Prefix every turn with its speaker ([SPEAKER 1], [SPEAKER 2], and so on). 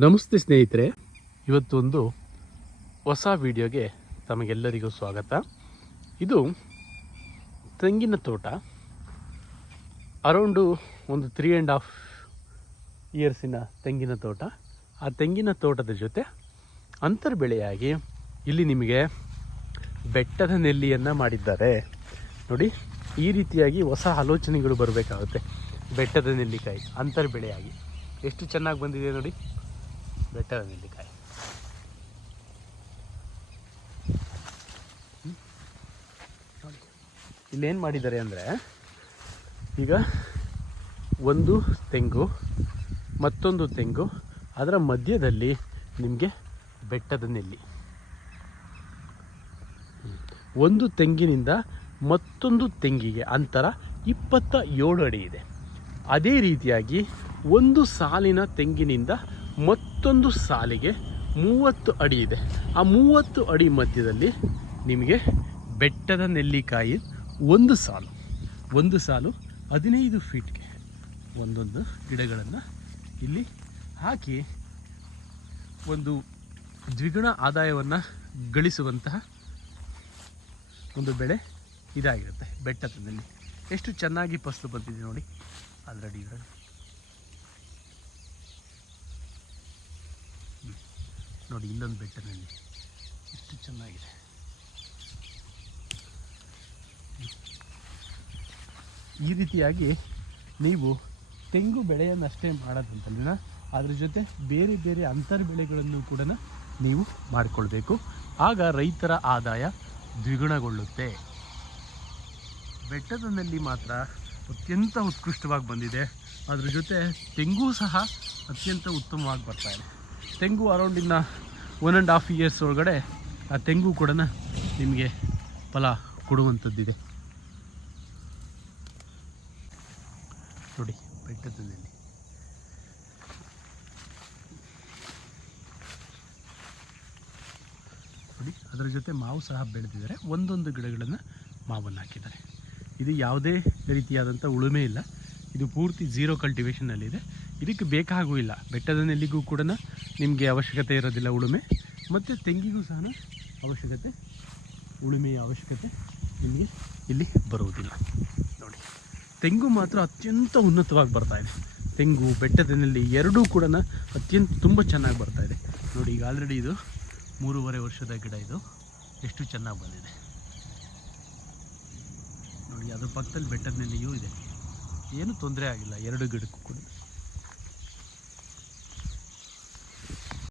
[SPEAKER 1] ನಮಸ್ತೆ ಸ್ನೇಹಿತರೆ. ಇವತ್ತೊಂದು ಹೊಸ ವಿಡಿಯೋಗೆ ತಮಗೆಲ್ಲರಿಗೂ ಸ್ವಾಗತ. ಇದು ತೆಂಗಿನ ತೋಟ. ಅರೌಂಡು ಒಂದು ತ್ರೀ ಆ್ಯಂಡ್ ಹಾಫ್ ಇಯರ್ಸಿನ ತೆಂಗಿನ ತೋಟ. ಆ ತೆಂಗಿನ ತೋಟದ ಜೊತೆ ಅಂತರ್ ಬೆಳೆಯಾಗಿ ಇಲ್ಲಿ ನಿಮಗೆ ಬೆಟ್ಟದ ನೆಲ್ಲಿಯನ್ನು ಮಾಡಿದ್ದಾರೆ. ನೋಡಿ, ಈ ರೀತಿಯಾಗಿ ಹೊಸ ಆಲೋಚನೆಗಳು ಬರಬೇಕಾಗುತ್ತೆ. ಬೆಟ್ಟದ ನೆಲ್ಲಿಕಾಯಿ ಅಂತರ್ ಬೆಳೆಯಾಗಿ ಎಷ್ಟು ಚೆನ್ನಾಗಿ ಬಂದಿದೆ ನೋಡಿ. ಬೆಟ್ಟದ ನೆಲ್ಲಿಕಾಯಿ. ಕಾಯಿ. ಇಲ್ಲೇನು ಮಾಡಿದ್ದಾರೆ ಅಂದರೆ ಈಗ ಒಂದು ತೆಂಗು, ಮತ್ತೊಂದು ತೆಂಗು, ಅದರ ಮಧ್ಯದಲ್ಲಿ ನಿಮಗೆ ಬೆಟ್ಟದ ನೆಲ್ಲಿ. ಒಂದು ತೆಂಗಿನಿಂದ ಮತ್ತೊಂದು ತೆಂಗಿಗೆ ಅಂತರ ಇಪ್ಪತ್ತ ಏಳು ಅಡಿ ಇದೆ. ಅದೇ ರೀತಿಯಾಗಿ ಒಂದು ಸಾಲಿನ ತೆಂಗಿನಿಂದ ಮತ್ತೊಂದು ಸಾಲಿಗೆ ಮೂವತ್ತು ಅಡಿ ಇದೆ. ಆ ಮೂವತ್ತು ಅಡಿ ಮಧ್ಯದಲ್ಲಿ ನಿಮಗೆ ಬೆಟ್ಟದ ನೆಲ್ಲಿಕಾಯಿ ಒಂದು ಸಾಲು. ಒಂದು ಸಾಲು ಹದಿನೈದು ಫೀಟ್ಗೆ ಒಂದೊಂದು ಗಿಡಗಳನ್ನು ಇಲ್ಲಿ ಹಾಕಿ ಒಂದು ದ್ವಿಗುಣ ಆದಾಯವನ್ನು ಗಳಿಸುವಂತಹ ಒಂದು ಬೆಳೆ ಇದಾಗಿರುತ್ತೆ ಬೆಟ್ಟದಲ್ಲಿ ಎಷ್ಟು ಚೆನ್ನಾಗಿ ಫಸಲು ಬಂದಿದೆ ನೋಡಿ ಅದರ ನೋಡಿ, ಇಲ್ಲೊಂದು ಬೆಟ್ಟದಲ್ಲಿ. ಎಷ್ಟು ಚೆನ್ನಾಗಿದೆ. ಈ ರೀತಿಯಾಗಿ ನೀವು ತೆಂಗು ಬೆಳೆಯನ್ನಷ್ಟೇ ಮಾಡೋದಂತಲ್ಲ ಅದ್ರ ಜೊತೆ ಬೇರೆ ಬೇರೆ ಅಂತರ್ ಬೆಳೆಗಳನ್ನು ಕೂಡ ನೀವು ಮಾಡಿಕೊಳ್ಬೇಕು. ಆಗ ರೈತರ ಆದಾಯ ದ್ವಿಗುಣಗೊಳ್ಳುತ್ತೆ. ಬೆಟ್ಟದಲ್ಲಿ ಮಾತ್ರ ಅತ್ಯಂತ ಉತ್ಕೃಷ್ಟವಾಗಿ ಬಂದಿದೆ. ಅದ್ರ ಜೊತೆ ತೆಂಗು ಸಹ ಅತ್ಯಂತ ಉತ್ತಮವಾಗಿ ಬರ್ತಾ ಇದೆ. ತೆಂಗು ಅರೌಂಡ್ ಇನ್ನು ಒನ್ ಆ್ಯಂಡ್ ಹಾಫ್ ಇಯರ್ಸ್ ಒಳಗಡೆ ಆ ತೆಂಗು ಕೂಡ ನಿಮಗೆ ಫಲ ಕೊಡುವಂಥದ್ದಿದೆ ನೋಡಿ ಬೆಟ್ಟದಲ್ಲಿ ನೋಡಿ, ಅದರ ಜೊತೆ ಮಾವು ಸಹ ಬೆಳೆದಿದ್ದಾರೆ. ಒಂದೊಂದು ಗಿಡಗಳನ್ನು ಮಾವನ್ನು ಹಾಕಿದ್ದಾರೆ. ಇದು ಯಾವುದೇ ರೀತಿಯಾದಂಥ ಉಳುಮೆ ಇಲ್ಲ. ಇದು ಪೂರ್ತಿ ಝೀರೋ ಕಲ್ಟಿವೇಷನ್ನಲ್ಲಿದೆ ಇದಕ್ಕೆ ಬೇಕಾಗೂ ಇಲ್ಲ. ಬೆಟ್ಟದ ನೆಲ್ಲಿಗೂ ಕೂಡ ನಿಮಗೆ ಅವಶ್ಯಕತೆ ಇರೋದಿಲ್ಲ ಉಳುಮೆ. ಮತ್ತು ತೆಂಗಿಗೂ ಸಹ ಅವಶ್ಯಕತೆ, ಉಳುಮೆಯ ಅವಶ್ಯಕತೆ ನಿಮಗೆ ಇಲ್ಲಿ ಬರುವುದಿಲ್ಲ. ನೋಡಿ, ತೆಂಗು ಮಾತ್ರ ಅತ್ಯಂತ ಉನ್ನತವಾಗಿ ಬರ್ತಾ ಇದೆ. ತೆಂಗು ಬೆಟ್ಟದ ನೆಲ್ಲಿ ಎರಡೂ ಕೂಡ ಅತ್ಯಂತ ತುಂಬ ಚೆನ್ನಾಗಿ ಬರ್ತಾ ಇದೆ. ನೋಡಿ, ಈಗ ಆಲ್ರೆಡಿ ಇದು ಮೂರುವರೆ ವರ್ಷದ ಗಿಡ ಇದು. ಎಷ್ಟು ಚೆನ್ನಾಗಿ ಬಂದಿದೆ. ನೋಡಿ ಅದ್ರ ಪಕ್ಕದಲ್ಲಿ ಬೆಟ್ಟದ ನೆಲ್ಲಿಯೂ ಇದೆ. ಏನು ತೊಂದರೆ ಆಗಿಲ್ಲ. ಎರಡು ಗಿಡಕ್ಕೂ ಕೂಡ